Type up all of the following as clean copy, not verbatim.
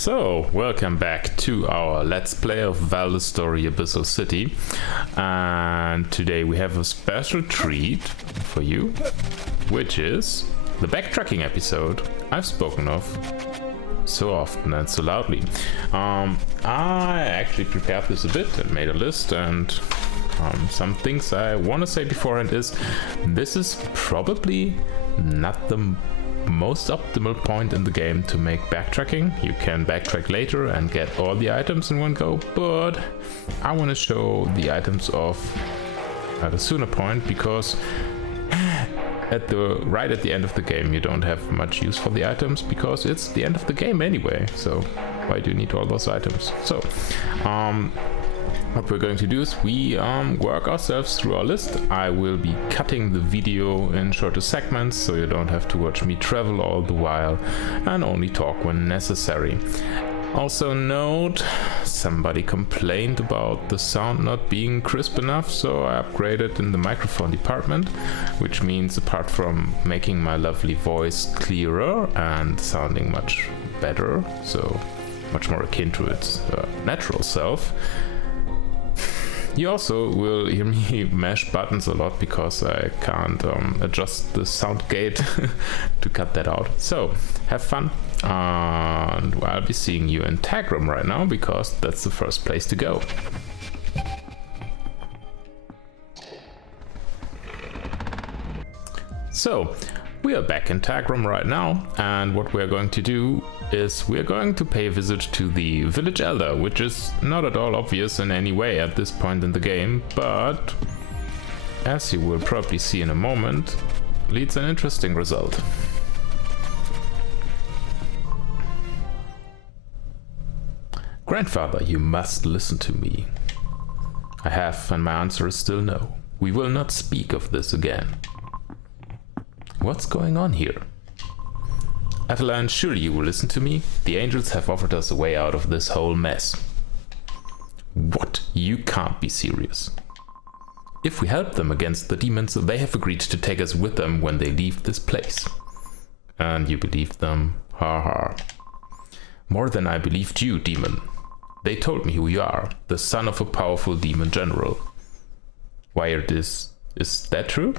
So, welcome back to our Let's Play of Valdis Story Abyssal City. And today we have a special treat for you, which is the backtracking episode I've spoken of so often and so loudly. I actually prepared this a bit and made a list, and some things I want to say beforehand is this is probably not the most optimal point in the game to make backtracking. You can backtrack later and get all the items in one go, but I want to show the items off at a sooner point, because right at the end of the game you don't have much use for the items, because it's the end of the game anyway, so why do you need all those items? So what we're going to do is we work ourselves through our list. I will be cutting the video in shorter segments, so you don't have to watch me travel all the while and only talk when necessary. Also note, somebody complained about the sound not being crisp enough, so I upgraded in the microphone department, which means apart from making my lovely voice clearer and sounding much better, so much more akin to its natural self, you also will hear me mash buttons a lot because I can't adjust the sound gate to cut that out. So have fun, and I'll be seeing you in Tag Room right now, because that's the first place to go. So we are back in Tag Room right now, and what we're going to do is we're going to pay a visit to the village elder, which is not at all obvious in any way at this point in the game, but as you will probably see in a moment, leads an interesting result. Grandfather, you must listen to me. I have, and my answer is still no. We will not speak of this again. What's going on here? Atalan, surely you will listen to me? The angels have offered us a way out of this whole mess. What? You can't be serious. If we help them against the demons, they have agreed to take us with them when they leave this place. And you believed them? Ha ha. More than I believed you, demon. They told me who you are, the son of a powerful demon general. Why is that true?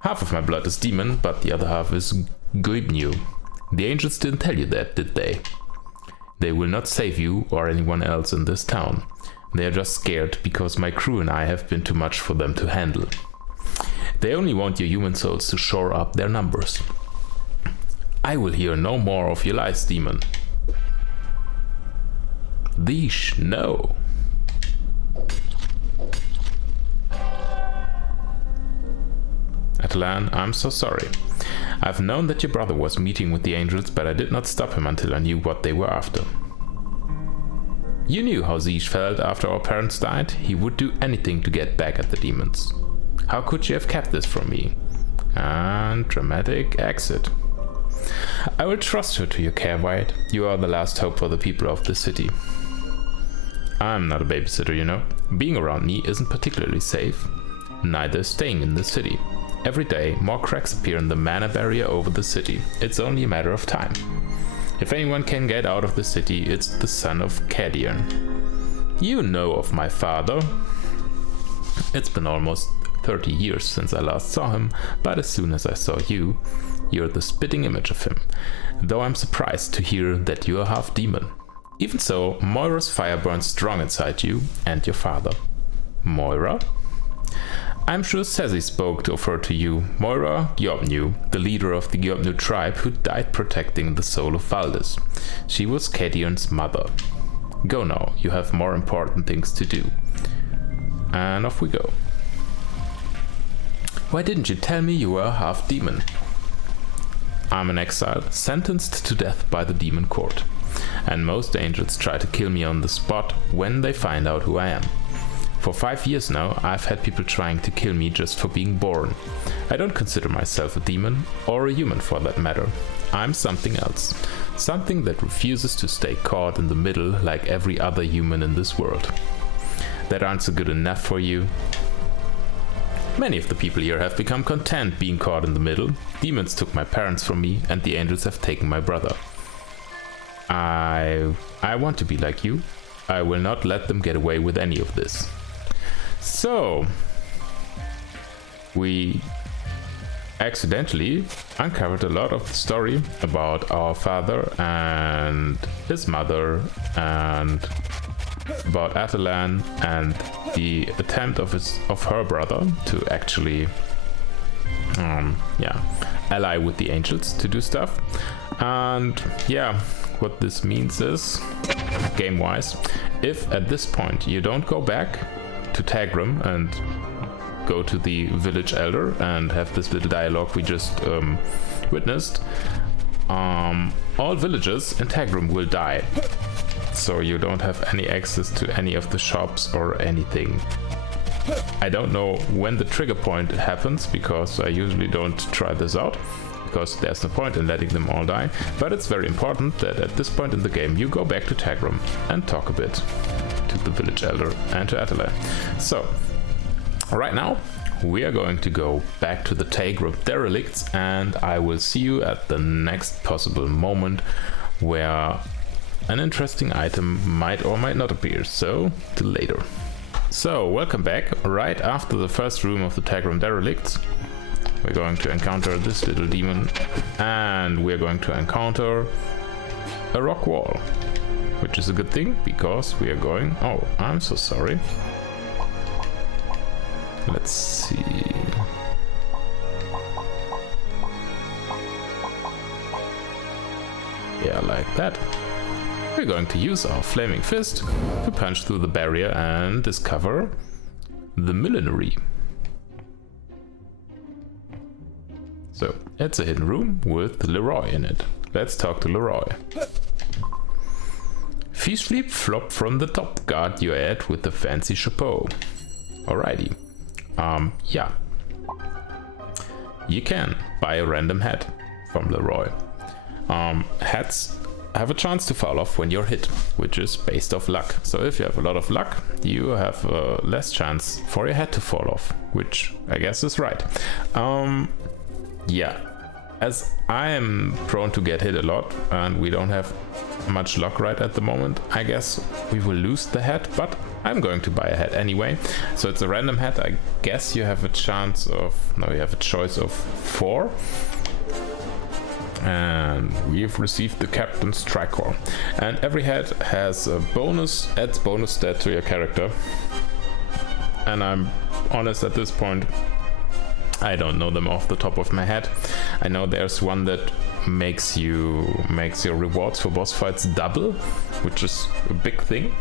Half of my blood is demon, but the other half is Guibnu. The angels didn't tell you that, did they? They will not save you or anyone else in this town. They are just scared because my crew and I have been too much for them to handle. They only want your human souls to shore up their numbers. I will hear no more of your lies, demon. These, no. Atalan, I'm so sorry. I've known that your brother was meeting with the angels, but I did not stop him until I knew what they were after. You knew how Zish felt after our parents died. He would do anything to get back at the demons. How could you have kept this from me? And dramatic exit. I will trust her to your care, Wyatt. You are the last hope for the people of this city. I'm not a babysitter, you know. Being around me isn't particularly safe. Neither is staying in the city. Every day, more cracks appear in the mana barrier over the city. It's only a matter of time. If anyone can get out of the city, it's the son of Cadian. You know of my father. It's been almost 30 years since I last saw him, but as soon as I saw you, you're the spitting image of him. Though I'm surprised to hear that you're half demon. Even so, Moira's fire burns strong inside you and your father. Moira? I'm sure Sassy spoke of her to you. Moira Gyobnu, the leader of the Gyobnu tribe who died protecting the soul of Valdis. She was Cadian's mother. Go now, you have more important things to do. And off we go. Why didn't you tell me you were half demon? I'm an exile, sentenced to death by the demon court. And most angels try to kill me on the spot when they find out who I am. For 5 years now, I've had people trying to kill me just for being born. I don't consider myself a demon, or a human for that matter. I'm something else. Something that refuses to stay caught in the middle like every other human in this world. That answer good enough for you? Many of the people here have become content being caught in the middle. Demons took my parents from me, and the angels have taken my brother. I want to be like you. I will not let them get away with any of this. So, we accidentally uncovered a lot of the story about our father and his mother, and about Atalan and the attempt of her brother to actually ally with the angels to do stuff. And yeah, what this means is, game wise, if at this point you don't go back to Tagrum and go to the village elder and have this little dialogue we just witnessed, all villagers in Tagrum will die. So you don't have any access to any of the shops or anything. I don't know when the trigger point happens, because I usually don't try this out, because there's no point in letting them all die. But it's very important that at this point in the game you go back to Tagrum and talk a bit to the village elder and to Atala. So right now we are going to go back to the Tagrum derelicts, and I will see you at the next possible moment where an interesting item might or might not appear. So till later. So welcome back. Right after the first room of the Tagrum derelicts, we're going to encounter this little demon, and we're going to encounter a rock wall, which is a good thing because we are going... Oh, I'm so sorry. Let's see. Yeah, like that. We're going to use our flaming fist to punch through the barrier and discover the millinery. So, it's a hidden room with Leroy in it. Let's talk to Leroy. Fish flip flop from the top, guard your head with the fancy chapeau. Alrighty. Yeah. You can buy a random hat from Leroy. Hats have a chance to fall off when you're hit, which is based off luck. So if you have a lot of luck, you have less chance for your hat to fall off, which I guess is right. Yeah, as I am prone to get hit a lot and we don't have much luck right at the moment, I guess we will lose the hat, but I'm going to buy a hat anyway. So it's a random hat. I guess you have a chance of... No, you have a choice of 4. And we've received the Captain's Tricor. And every hat has a bonus, adds bonus stat to your character. And I'm honest at this point, I don't know them off the top of my head. I know there's one that makes your rewards for boss fights double, which is a big thing.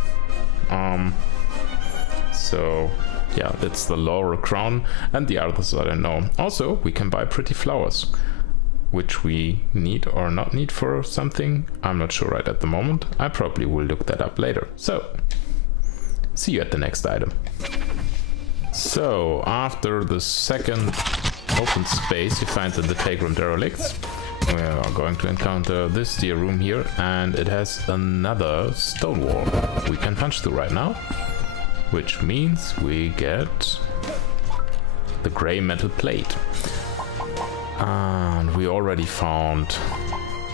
So yeah, that's the Laurel Crown, and the others I don't know. Also, we can buy pretty flowers, which we need or not need for something. I'm not sure right at the moment. I probably will look that up later. So, see you at the next item. So, after the second open space you find in the Tagrum derelicts, we are going to encounter this dear room here, and it has another stone wall we can punch through right now, which means we get the gray metal plate. And we already found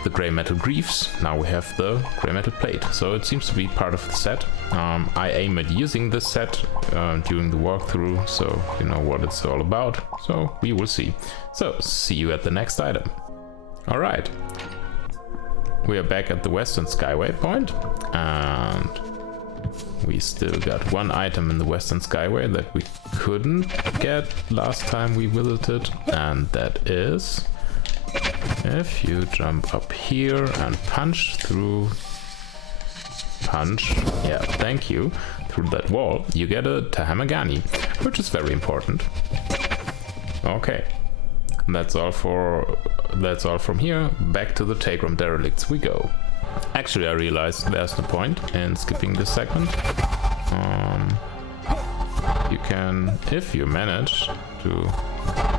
the grey metal greaves. Now we have the grey metal plate. So it seems to be part of the set. I aim at using this set during the walkthrough, so you know what it's all about. So we will see. So see you at the next item. Alright. We are back at the Western Skyway point, and we still got one item in the Western Skyway that we couldn't get last time we visited, and that is if you jump up here and punch, yeah, thank you, through that wall, you get a Tahamagani, which is very important. Okay, that's all from here. Back to the Tagrum derelicts we go. Actually, I realized there's no point in skipping this segment. You can, if you manage to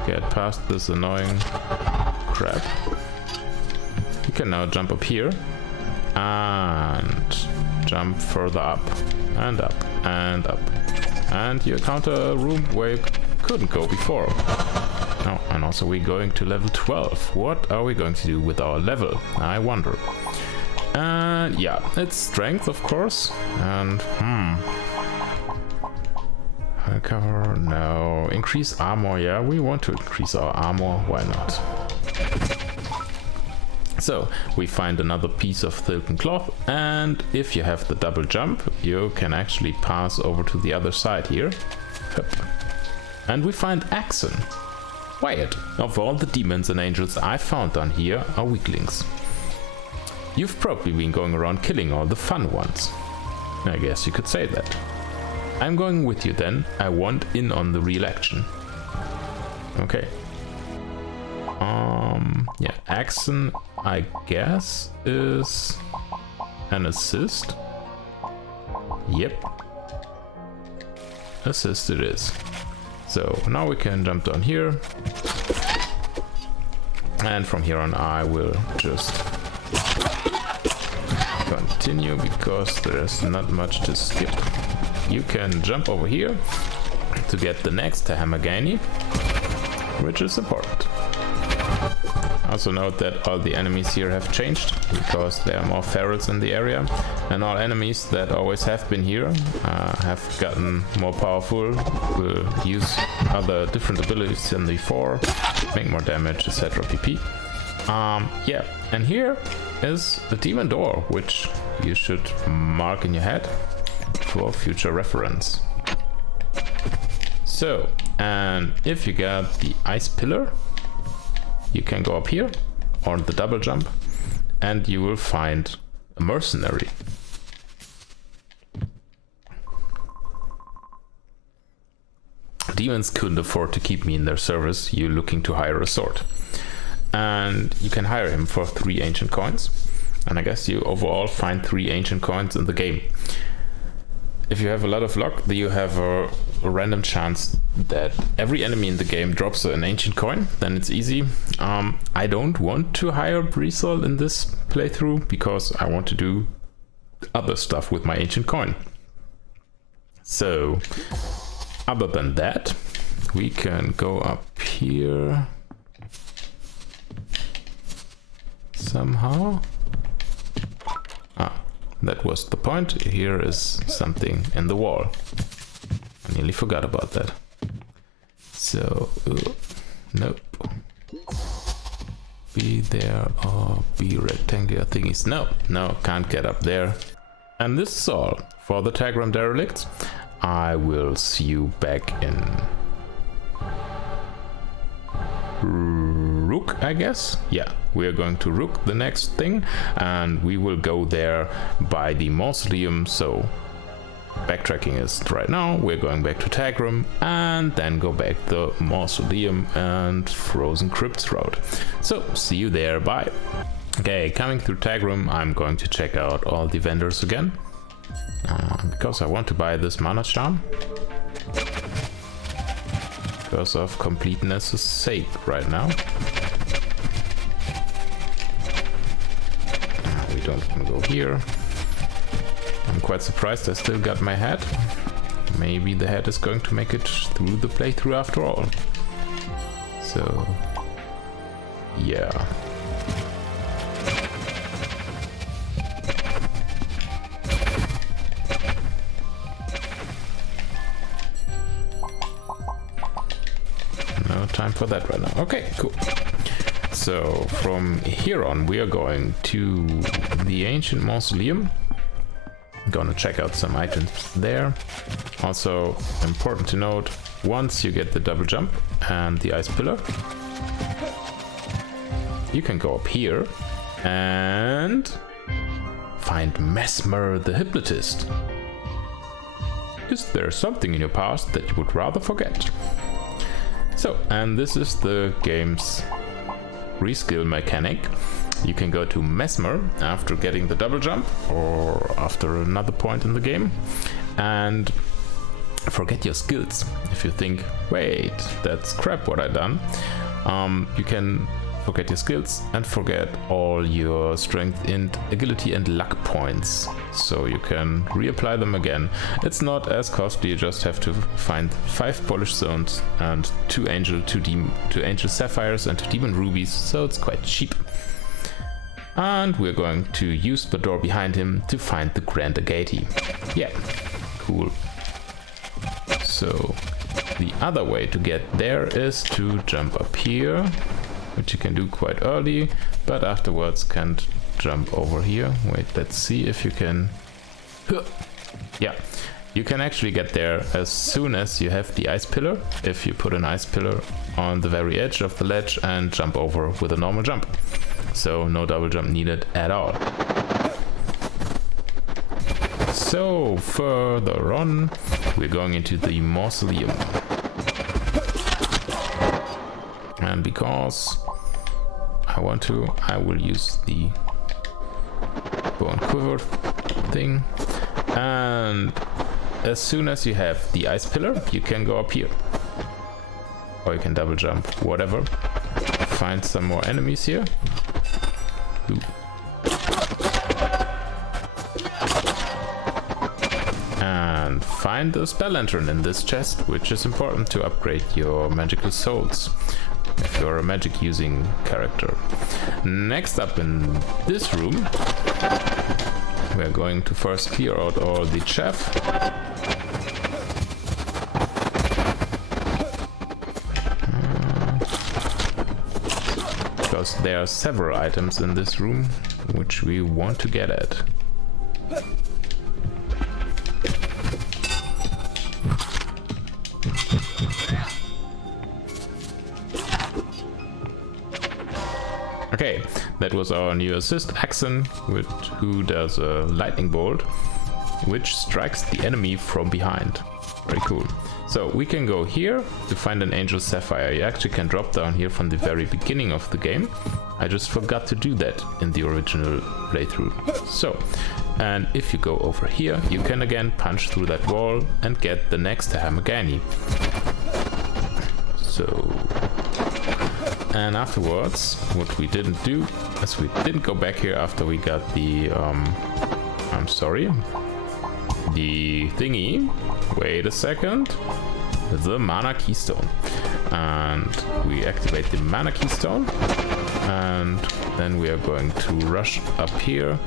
get past this annoying crap, you can now jump up here and jump further up and up and up, and you encounter a room where you couldn't go before. Oh, and also we're going to level 12. What are we going to do with our level? I wonder. And yeah, it's strength, of course. And cover, no. Increase armor, yeah, we want to increase our armor, why not? So we find another piece of silken cloth, and if you have the double jump, you can actually pass over to the other side here. And we find Axon. Wyatt, of all the demons and angels I found down here are weaklings. You've probably been going around killing all the fun ones. I guess you could say that. I'm going with you then, I want in on the real action. Okay. Yeah, Axon, I guess, is an assist. Yep. Assist it is. So now we can jump down here. And from here on I will just continue because there's not much to skip. You can jump over here to get the next Tahamagani, which is important. Also note that all the enemies here have changed because there are more ferals in the area, and all enemies that always have been here have gotten more powerful, will use other different abilities than before, make more damage, etc. pp. Yeah, and here is the demon door, which you should mark in your head for future reference. So, and if you got the ice pillar, you can go up here on the double jump and you will find a mercenary. Demons couldn't afford to keep me in their service, you looking to hire a sword. And you can hire him for 3 ancient coins. And I guess you overall find 3 ancient coins in the game. If you have a lot of luck, you have a random chance that every enemy in the game drops an ancient coin, then it's easy. I don't want to hire Abyssal in this playthrough because I want to do other stuff with my ancient coin. So, other than that, we can go up here somehow. That was the point. Here is something in the wall. I nearly forgot about that. So, nope. Be there or be rectangular thingies. No, can't get up there. And this is all for the Tagram Derelicts. I will see you back in Rook, I guess. Yeah, we are going to Rook, the next thing, and we will go there by the mausoleum. So backtracking is right now. We're going back to Tagram and then go back the mausoleum and Frozen Crypts route. So see you there, bye. Okay, coming through Tagram, I'm going to check out all the vendors again because I want to buy this mana charm. Because of completeness' sake right now. We don't want to go here. I'm quite surprised I still got my head. Maybe the head is going to make it through the playthrough after all. So, yeah. Time for that right now. Okay, cool. So from here on we are going to the Ancient Mausoleum. Gonna check out some items there. Also important to note, once you get the double jump and the ice pillar, you can go up here and find Mesmer the Hypnotist. Is there something in your past that you would rather forget? So, and this is the game's reskill mechanic. You can go to Mesmer after getting the double jump or after another point in the game and forget your skills. If you think, wait, that's crap what I done, you can forget your skills and forget all your strength and agility and luck points, so you can reapply them again. It's not as costly, you just have to find 5 polished stones and 2 angel sapphires and 2 demon rubies, so it's quite cheap. And we're going to use the door behind him to find the Grand Agati. Yeah, cool. So the other way to get there is to jump up here, which you can do quite early, but afterwards can't jump over here. Wait, let's see if you can. Yeah, you can actually get there as soon as you have the ice pillar, if you put an ice pillar on the very edge of the ledge and jump over with a normal jump. So no double jump needed at all. So further on, we're going into the mausoleum. And because I want to, I will use the bow and quiver thing. And as soon as you have the ice pillar, you can go up here. Or you can double jump, whatever. Find some more enemies here. Ooh. And find the spell lantern in this chest, which is important to upgrade your magical souls if you're a magic using character. Next up in this room, we're going to first clear out all the chaff. Because there are several items in this room which we want to get at. Okay, that was our new assist, Axon, who does a lightning bolt, which strikes the enemy from behind. Very cool. So we can go here to find an Angel Sapphire. You actually can drop down here from the very beginning of the game. I just forgot to do that in the original playthrough. So, and if you go over here, you can again punch through that wall and get the next Hamagani. So, and afterwards, what we didn't do is we didn't go back here after we got the, the thingy. Wait a second. The mana keystone. And we activate the mana keystone. And then we are going to rush up here,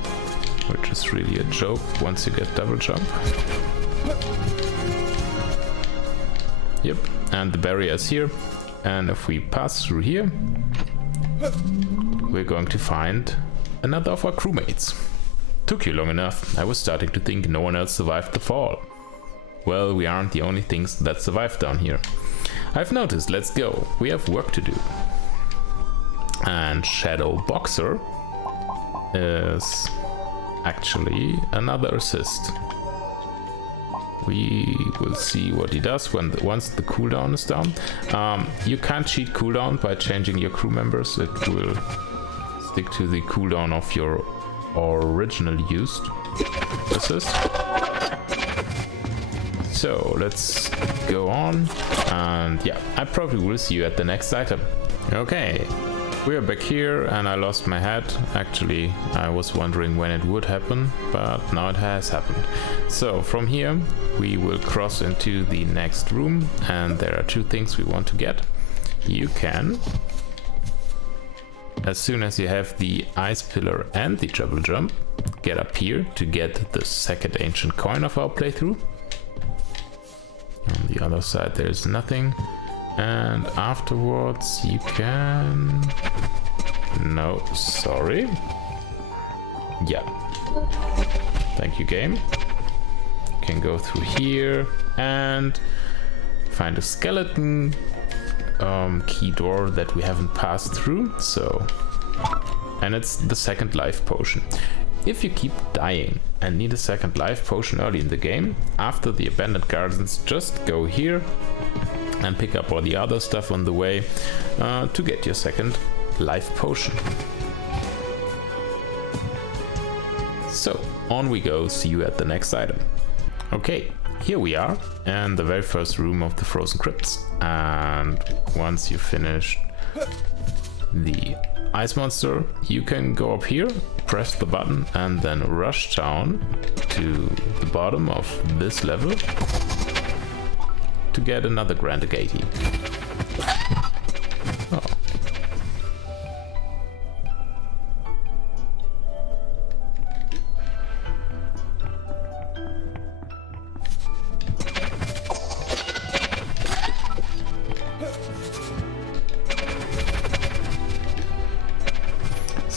which is really a joke once you get double jump. Yep, and the barrier is here. And if we pass through here, we're going to find another of our crewmates. Took you long enough. I was starting to think no one else survived the fall. Well, we aren't the only things that survived down here. I've noticed, let's go. We have work to do. And Shadow Boxer is actually another assist. We will see what he does once the cooldown is down. You can't cheat cooldown by changing your crew members. It will stick to the cooldown of your originally used assist. So let's go on, and yeah, I probably will see you at the next item. Okay, we are back here, and I lost my head. Actually, I was wondering when it would happen, but now it has happened. So from here, we will cross into the next room, and there are two things we want to get. You can, as soon as you have the ice pillar and the double jump, get up here to get the second ancient coin of our playthrough. On the other side there's nothing, and afterwards you can... No, sorry. Yeah. Thank you, game. You can go through here and find a skeleton key door that we haven't passed through, so... And it's the second life potion. If you keep dying and need a second life potion early in the game, after the abandoned gardens, just go here and pick up all the other stuff on the way to get your second life potion. So, on we go, see you at the next item. Okay, here we are, in the very first room of the Frozen Crypts, and once you finish the ice monster, you can go up here, press the button, and then rush down to the bottom of this level to get another Grand Agati. Oh.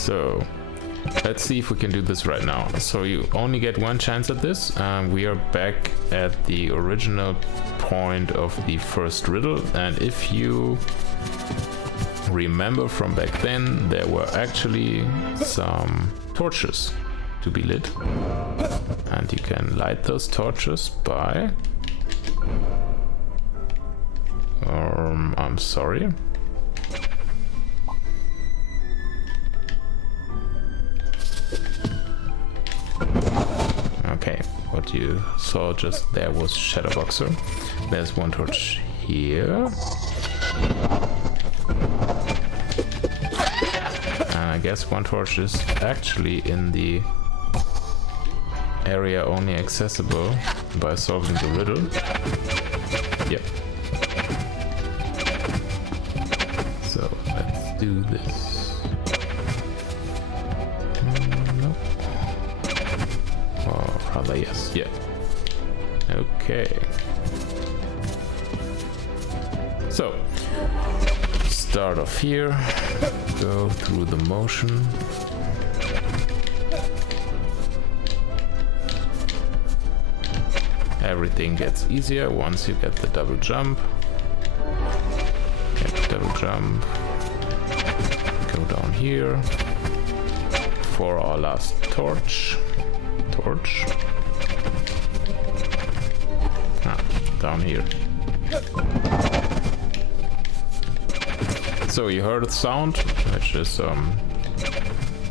So let's see if we can do this right now. So you only get one chance at this. We are back at the original point of the first riddle, and if you remember from back then, there were actually some torches to be lit, and you can light those torches by I'm sorry. Okay, what you saw just there was Shadowboxer. There's one torch here. And I guess one torch is actually in the area only accessible by solving the riddle. Yep. So let's do this. Nope. Or rather, yes. Yeah. Okay. So start off here, go through the motion. Everything gets easier once you get the double jump. Get the double jump. Go down here for our last torch. Down here. So you heard the sound, which is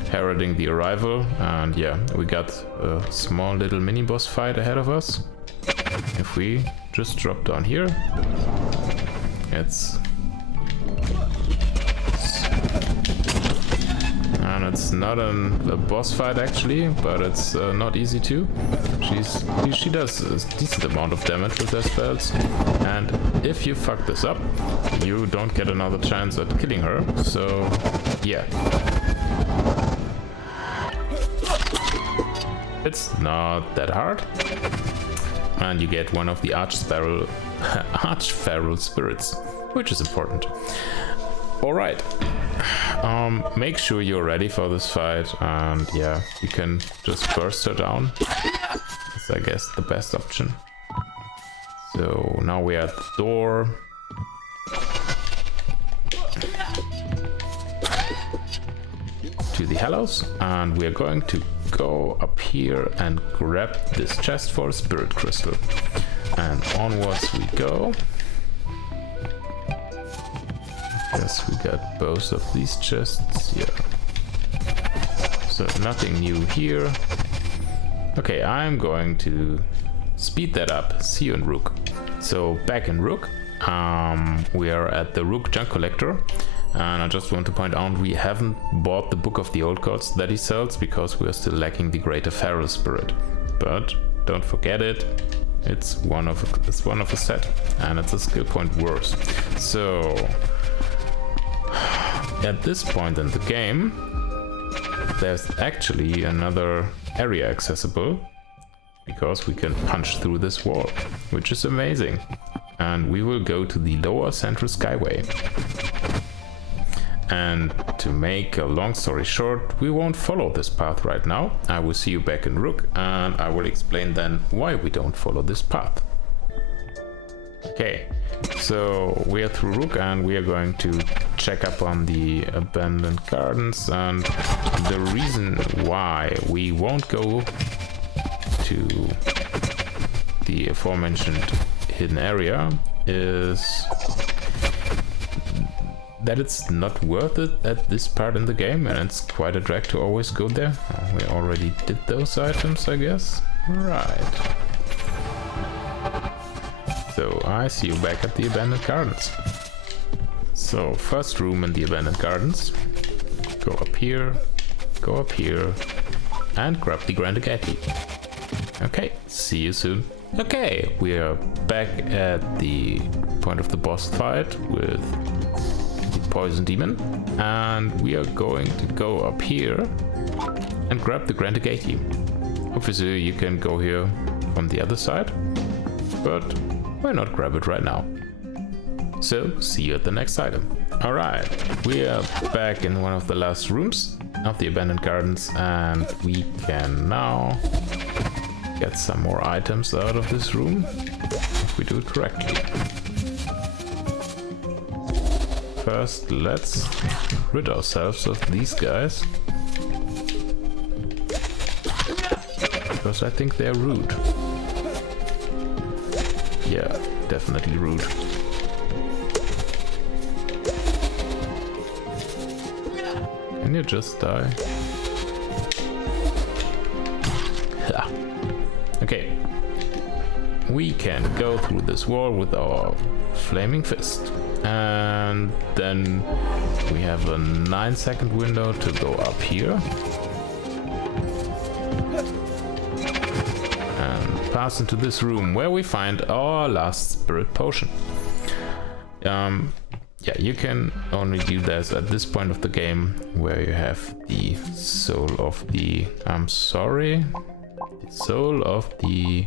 heralding the arrival, and yeah, we got a small little mini boss fight ahead of us. If we just drop down here, it's not a boss fight actually, but it's not easy too. She does a decent amount of damage with her spells, and if you fuck this up, you don't get another chance at killing her. So yeah, it's not that hard. And you get one of the Archferal spirits, which is important. Alright, make sure you're ready for this fight, and yeah, you can just burst her down. That's, I guess, the best option. So now we're at the door. To the Hallows, and we're going to go up here and grab this chest for a spirit crystal, and onwards we go. Yes, we got both of these chests. Yeah, so nothing new here. Okay, I'm going to speed that up. See you in Rook. So back in Rook, we are at the Rook junk collector. And I just want to point out, we haven't bought the Book of the Old Gods that he sells because we're still lacking the Greater Feral Spirit. But don't forget it, it's one of a set, and it's a skill point worse. So at this point in the game, there's actually another area accessible because we can punch through this wall, which is amazing. And we will go to the lower central skyway. And to make a long story short, we won't follow this path right now. I will see you back in Rook, and I will explain then why we don't follow this path. Okay, so we are through Rook, and we are going to check up on the abandoned gardens, and the reason why we won't go to the aforementioned hidden area is that it's not worth it at this part in the game, and it's quite a drag to always go there. Oh, we already did those items, I guess. Right. So I see you back at the abandoned gardens. So first room in the abandoned gardens. Go up here, and grab the Grandigati. Okay, see you soon. Okay, we are back at the point of the boss fight with Poison Demon, and we are going to go up here and grab the Grandigati. Obviously you can go here from the other side, but why not grab it right now? So see you at the next item. Alright, we are back in one of the last rooms, of the abandoned gardens, and we can now get some more items out of this room if we do it correctly. First, let's rid ourselves of these guys, because I think they're rude. Yeah, definitely rude. Can you just die? Ha. Okay. We can go through this wall with our flaming fist. And then we have a 9-second window to go up here. And pass into this room where we find our last spirit potion. Yeah, you can only do this at this point of the game where you have the soul of the... the soul of the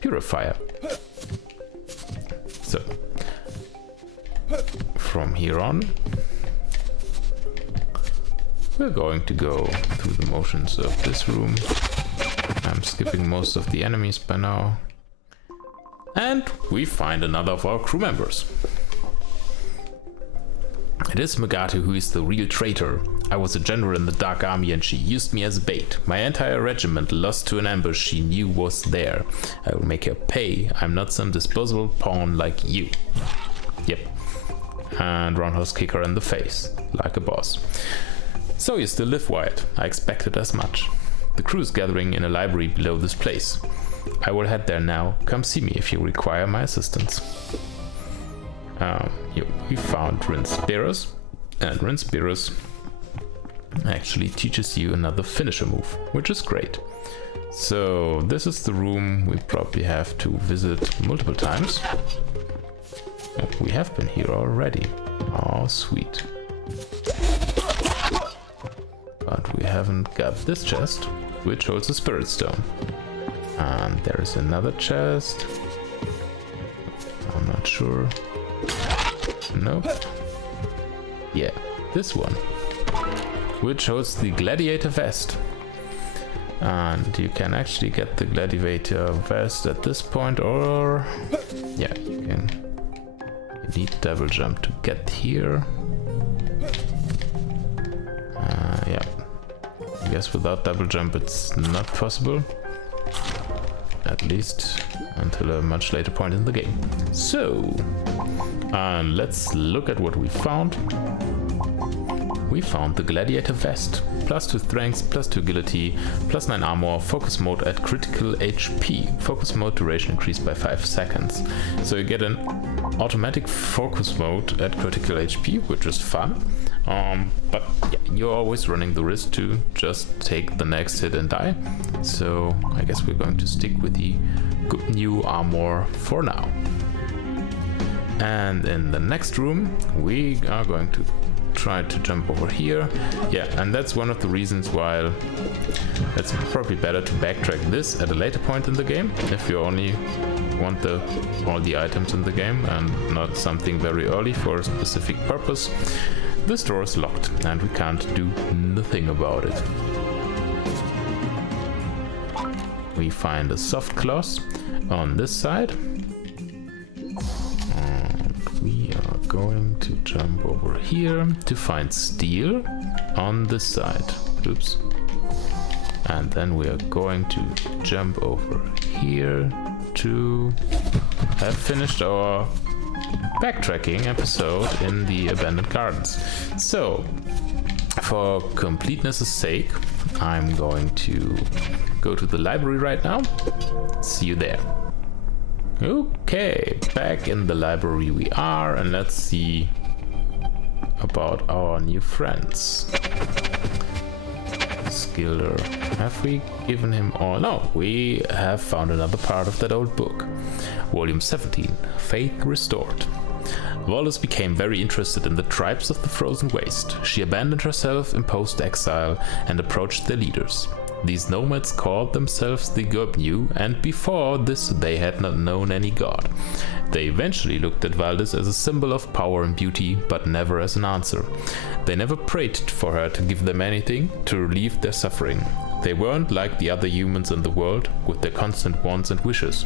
purifier. So, from here on, we're going to go through the motions of this room. I'm skipping most of the enemies by now. And we find another of our crew members. It is Megatu who is the real traitor. I was a general in the Dark Army and she used me as bait. My entire regiment lost to an ambush she knew was there. I will make her pay. I'm not some disposable pawn like you. Yep. And roundhouse kick her in the face, like a boss. So you still live, Wyatt. I expected as much. The crew is gathering in a library below this place. I will head there now. Come see me if you require my assistance. We found Rincebearers, and Rincebearers actually teaches you another finisher move, which is great. So this is the room we probably have to visit multiple times. Oh, we have been here already. Oh, sweet. But we haven't got this chest, which holds a spirit stone. And there is another chest. I'm not sure. Nope. Yeah, this one. Which holds the Gladiator Vest. And you can actually get the Gladiator Vest at this point, or... yeah, you can... you need double jump to get here. Yeah. I guess without double jump it's not possible. At least until a much later point in the game. So, let's look at what we found. We found the Gladiator Vest. +2 strength, +2 agility, +9 armor, focus mode at critical HP. Focus mode duration increased by 5 seconds. So you get an automatic focus mode at critical HP, which is fun. But yeah, you're always running the risk to just take the next hit and die. So I guess we're going to stick with the good new armor for now. And in the next room, we are going to try to jump over here. Yeah, and that's one of the reasons why it's probably better to backtrack this at a later point in the game if you only want all the items in the game and not something very early for a specific purpose. This door is locked and we can't do nothing about it. We find a soft cloth on this side. And we are going to jump over here to find steel on this side. Oops. And then we are going to jump over here to have finished our backtracking episode in the abandoned gardens. So, for completeness' sake, I'm going to go to the library right now. See you there. Okay, back in the library we are, and let's see about our new friends. Skilder. Have we given him all? No, we have found another part of that old book. Volume 17, Faith Restored. Valdis became very interested in the tribes of the Frozen Waste. She abandoned herself, imposed exile, and approached their leaders. These nomads called themselves the Gobnu, and before this they had not known any god. They eventually looked at Valdis as a symbol of power and beauty, but never as an answer. They never prayed for her to give them anything to relieve their suffering. They weren't like the other humans in the world, with their constant wants and wishes.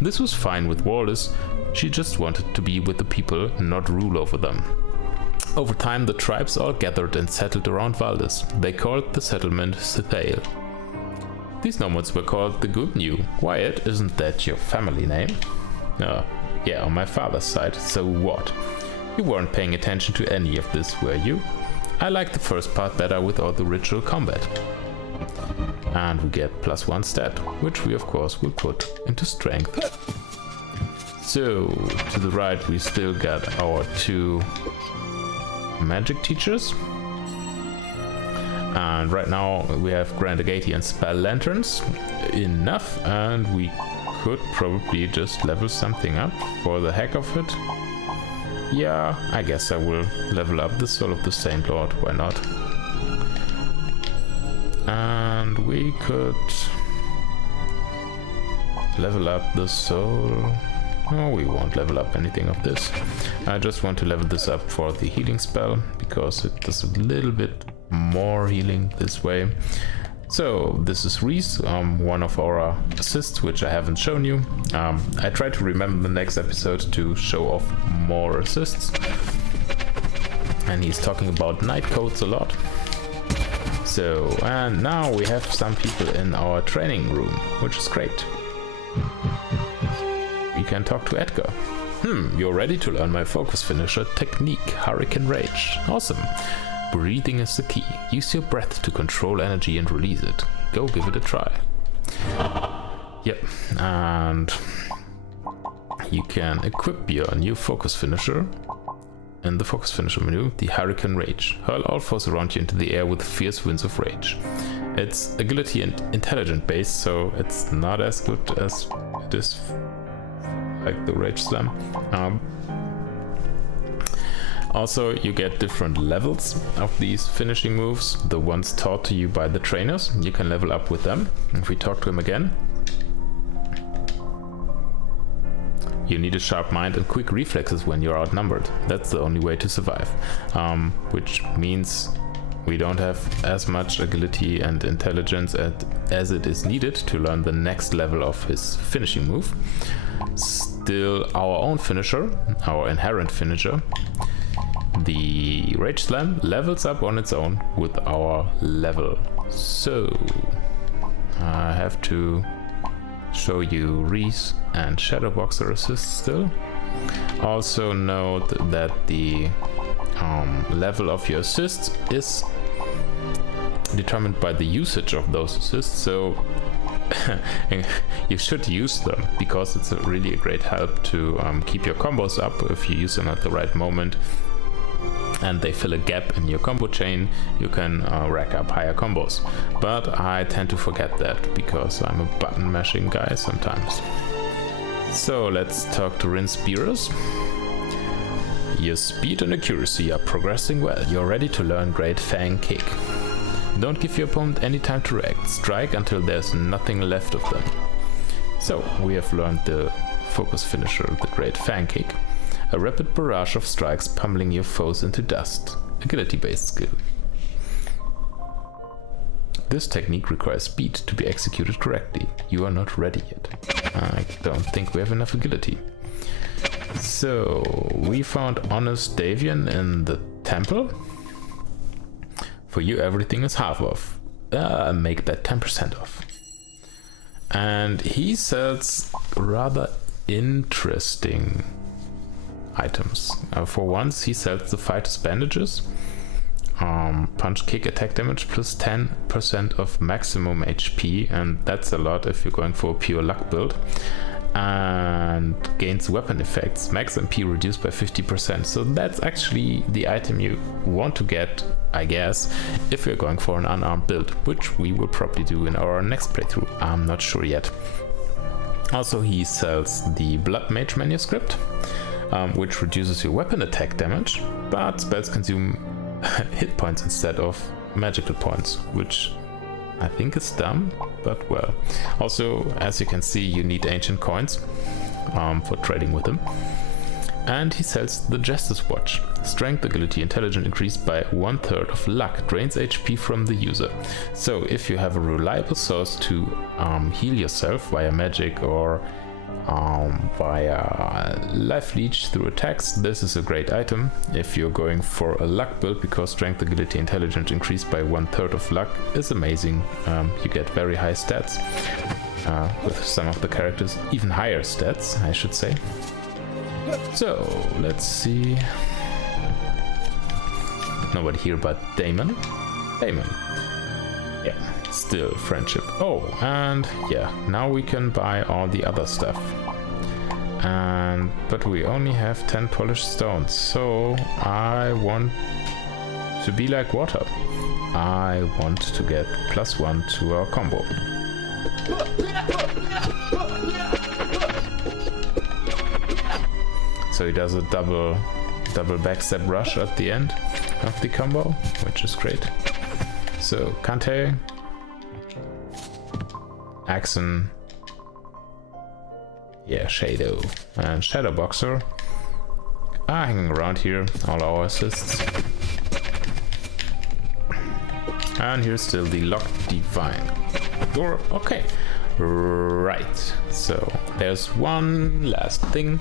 This was fine with Valdis. She just wanted to be with the people, not rule over them. Over time, the tribes all gathered and settled around Valdis. They called the settlement Sithale. These nomads were called the Gobnu. Wyatt, isn't that your family name? Yeah, on my father's side, so what? You weren't paying attention to any of this, were you? I like the first part better with all the ritual combat. And we get +1 stat, which we of course will put into strength. So, to the right we still got our 2 magic teachers. And right now we have Grand Agati and Spell Lanterns. Enough, and we could probably just level something up for the heck of it. Yeah, I guess I will level up the Soul of the Saint Lord, why not? And we could level up the soul. No, we won't level up anything of this. I just want to level this up for the healing spell, because it does a little bit more healing this way. So this is Reese, one of our assists, which I haven't shown you. I try to remember the next episode to show off more assists. And he's talking about night codes a lot. So, and now we have some people in our training room, which is great. We can talk to Edgar. You're ready to learn my focus finisher technique, Hurricane Rage. Awesome. Breathing is the key. Use your breath to control energy and release it. Go give it a try. Yep, and you can equip your new focus finisher in the focus finisher menu, the Hurricane Rage. Hurl all foes around you into the air with fierce winds of rage. It's agility and intelligent based, so it's not as good as it is like the Rage Slam. Also, you get different levels of these finishing moves, the ones taught to you by the trainers. You can level up with them. If we talk to him again. You need a sharp mind and quick reflexes when you're outnumbered. That's the only way to survive. Which means we don't have as much agility and intelligence as it is needed to learn the next level of his finishing move. Still, our own finisher, our inherent finisher, the Rage Slam, levels up on its own with our level. So I have to show you Reese and Shadow Boxer assist still. Also note that the level of your assists is determined by the usage of those assists, so you should use them, because it's really a great help to keep your combos up if you use them at the right moment and they fill a gap in your combo chain. You can rack up higher combos, but I tend to forget that because I'm a button mashing guy sometimes. So let's talk to Rin Spearers. Your speed and accuracy are progressing well. You're ready to learn Great Fang Kick. Don't give your opponent any time to react. Strike until there's nothing left of them. So we have learned the focus finisher, the Great Fang Kick. A rapid barrage of strikes pummeling your foes into dust. Agility-based skill. This technique requires speed to be executed correctly. You are not ready yet. I don't think we have enough agility. So, we found Honest Davian in the temple. For you, everything is half off. Make that 10% off. And he sells rather interesting items. For once, he sells the fighter's bandages. Punch, kick, attack damage plus 10% of maximum HP, and that's a lot if you're going for a pure luck build. And gains weapon effects, max MP reduced by 50%. So that's actually the item you want to get, I guess, if you're going for an unarmed build, which we will probably do in our next playthrough. I'm not sure yet. Also, he sells the Blood Mage Manuscript, which reduces your weapon attack damage, but spells consume hit points instead of magical points, which I think it's dumb, but well. Also, as you can see, you need ancient coins for trading with him. And he sells the Jester's Watch. Strength, agility, intelligence increased by 1/3 of luck. Drains HP from the user. So if you have a reliable source to heal yourself via magic or via life leech through attacks, this is a great item. If you're going for a luck build, because strength, agility, intelligence increased by 1/3 of luck is amazing. You get very high stats with some of the characters, even higher stats, I should say. So let's see. Nobody here but Damon. Yeah, still friendship. Oh, and yeah, now we can buy all the other stuff. But we only have 10 polished stones, so I want to be like water. I want to get +1 to our combo. So he does a double backstab rush at the end of the combo, which is great. So Kante, Axon, yeah, Shadow, and Shadow Boxer are hanging around here, all our assists. And here's still the Locked Divine Door. Okay, right, so there's one last thing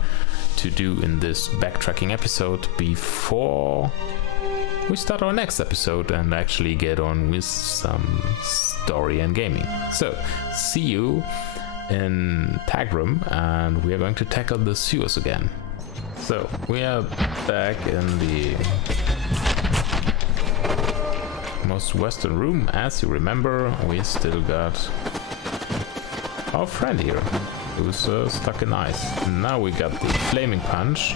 to do in this backtracking episode before we start our next episode and actually get on with some story and gaming. So see you in Tag Room, and we are going to tackle the sewers again. So we are back in the most western room. As you remember, we still got our friend here who's stuck in ice. Now we got the Flaming Punch.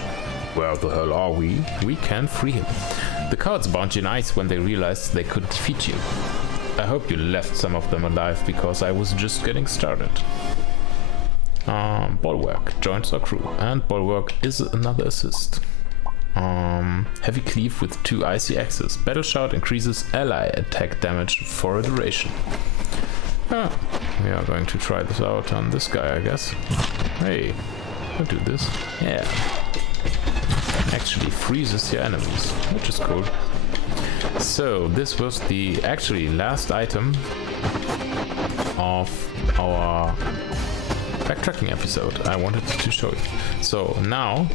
Where the hell are we? We can free him. The cowards bound you in ice when they realized they could defeat you. I hope you left some of them alive, because I was just getting started. Bulwark joins our crew, and Bulwark is another assist. Heavy Cleave with 2 icy axes. Battle Shout increases ally attack damage for a duration. We are going to try this out on this guy, I guess. Hey, I'll do this. Yeah. Actually freezes your enemies, which is cool. So this was the actually last item of our backtracking episode I wanted to show you. So now,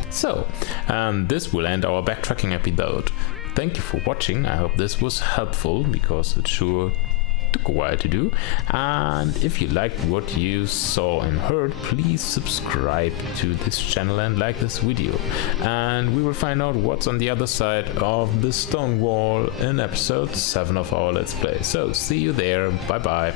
this will end our backtracking episode. Thank you for watching. I hope this was helpful, because it sure took a while to do. And if you liked what you saw and heard, please subscribe to this channel and like this video, and we will find out what's on the other side of the stone wall in episode 7 of our Let's Play. So see you there. Bye bye.